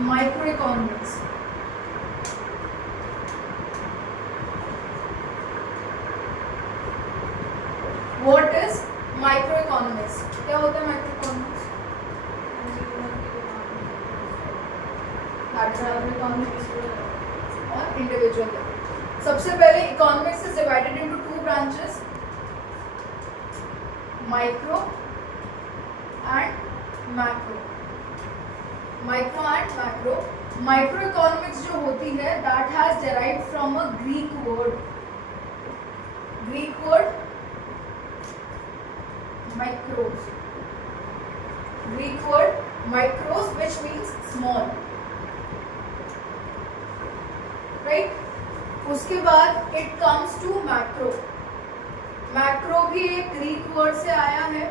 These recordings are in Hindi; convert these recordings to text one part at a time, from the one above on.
Micro economics. What is micro economics? क्या होता है माइक्रो इकोनॉमिक्स? और इंडिविजुअल लेवल। सबसे पहले economics is divided into two branches, micro and macro. Micro and macro. Micro economics जो होती है that has derived from a Greek word micros, Greek word micros which means small, right? उसके बाद it comes to macro. macro भी एक ग्रीक वर्ड से आया है,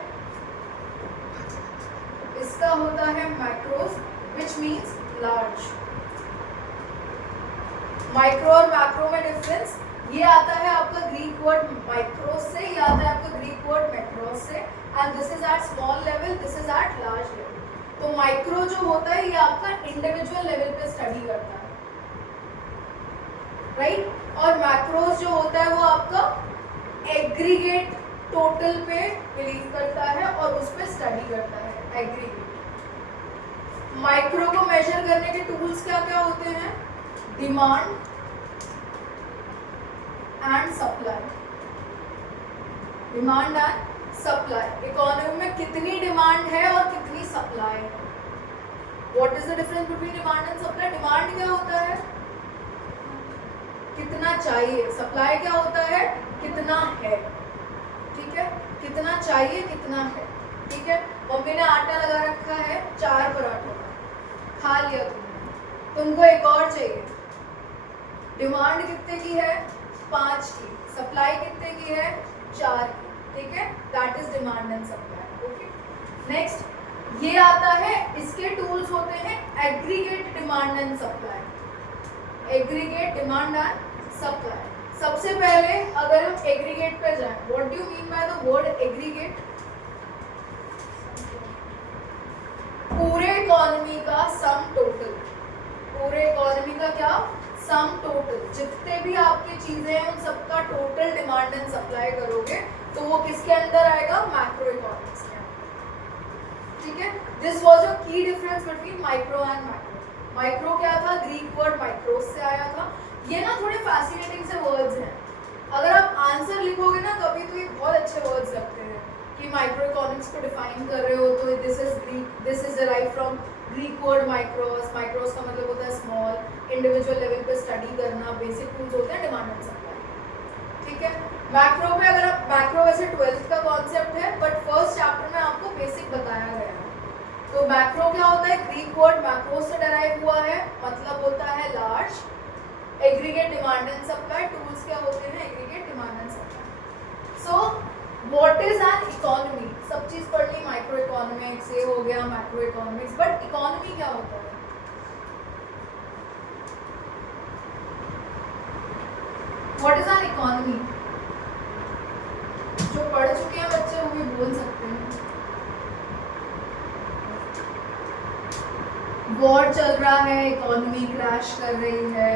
इसका होता है macros which means large. Micro और मैक्रो में डिफरेंस ये आता है आपका ग्रीक वर्ड माइक्रोस से, ये आता है आपका ग्रीक वर्ड मैक्रोस से, and this is at small level, this is at large level. तो माइक्रो जो होता है ये आपका इंडिविजुअल लेवल पे स्टडी करता है, राइट? और मैक्रोस जो होता है वो आपका एग्रीगेट टोटल पे बिलीव करता है और उस पे स्टडी करता है, एग्रीगेट. माइक्रो को मेजर करने के टूल्स क्या क्या होते हैं? Demand and supply. Demand and supply. Economy में कितनी डिमांड है और कितनी सप्लाई है? What is the difference between demand and supply? Demand क्या होता है? कितना चाहिए. सप्लाई क्या होता है? कितना है. ठीक है, कितना चाहिए, कितना है. ठीक है, मम्मी ने आटा लगा रखा है 4 पराठों का, खा लिया तुमको एक और चाहिए. डिमांड कितने की है? 5 की. सप्लाई कितने की है? 4 की. ठीक है, that is demand and supply. Okay, next ये आता है, इसके टूल्स होते हैं aggregate demand and supply. Aggregate demand and supply. सबसे पहले अगर हम एग्रीगेट पे जाएं, what do you mean by the word aggregate? पूरे इकोनॉमी का सम टोटल. पूरे इकोनॉमी का क्या? Sum total. जितने भी आपकी चीजें हैं उन सबका टोटल डिमांड एंड सप्लाई करोगे तो वो किसके अंदर आएगा? मैक्रो इकोनॉमिक्स के अंदर. ठीक है, दिस वाज अ की difference between micro and macro. Micro क्या था? ग्रीक वर्ड माइक्रोस से आया था. ये ना थोड़े फैसिनेटिंग से वर्ड्स हैं. अगर आप आंसर लिखोगे ना कभी तो ये बहुत अच्छे वर्ड्स लगते हैं कि माइक्रो इकोनॉमिक्स को डिफाइन कर रहे हो तो this is Greek, this is derived from Greek word mikros. Mikros का मतलब होता है स्मॉल, इंडिविजुअल लेवल पे स्टडी करना, बेसिक टूल्स होते हैं डिमांड एंड सप्लाई. ठीक है, मैक्रो पे अगर आप, मैक्रो वैसे 12th का कॉन्सेप्ट है बट फर्स्ट चैप्टर में आपको बेसिक बताया गया है. तो मैक्रो क्या होता है? ग्रीक वर्ड मैक्रो से डिराइव हुआ है, मतलब होता है large. Aggregate demand and supply. Tools क्या होते हैं? Aggregate demand and supply. So what is an economy? सब चीज पढ़ ली, माइक्रो इकोनॉमिक्स ये हो गया, मैक्रो इकोनॉमिक्स. बट इकोनॉमी क्या होता है? What is an economy? जो पढ़ चुके हैं बच्चे वो भी बोल सकते हैं. वॉर चल रहा है, इकोनॉमी क्रैश कर रही है.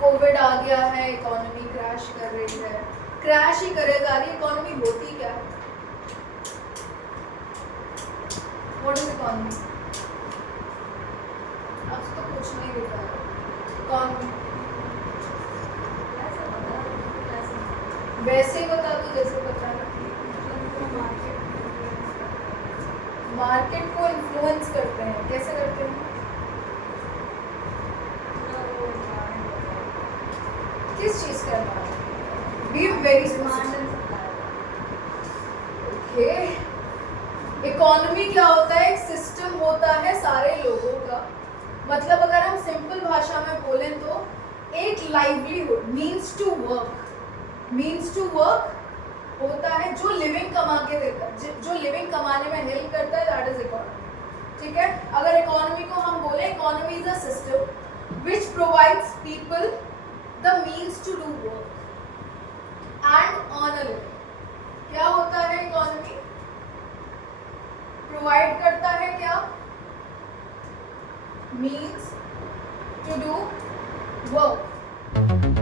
कोविड आ गया है, इकोनॉमी क्रैश कर रही है. क्रैश ही करे जा रही. इकोनॉमी होती क्या है? What is economy? अब तो कुछ नहीं लिखा है. इकोनॉमी वैसे ही बता दो जैसे बता रहा. मार्केट को इन्फ्लुएंस करते हैं. कैसे करते हैं? किस चीज का? Be very specific. Okay, economy क्या होता है? एक सिस्टम होता है सारे लोगों का. मतलब अगर हम सिंपल भाषा में बोलें तो एक livelihood, means to work. Means to work होता है जो लिविंग कमा के देता है, जो लिविंग कमाने में हेल्प करता है, दैट इज इकोनॉमी. ठीक है, अगर इकोनॉमी को हम बोले, economy is a system which provides people the means to do work and earn a living. क्या होता है इकोनॉमी? प्रोवाइड करता है क्या? Means to do work.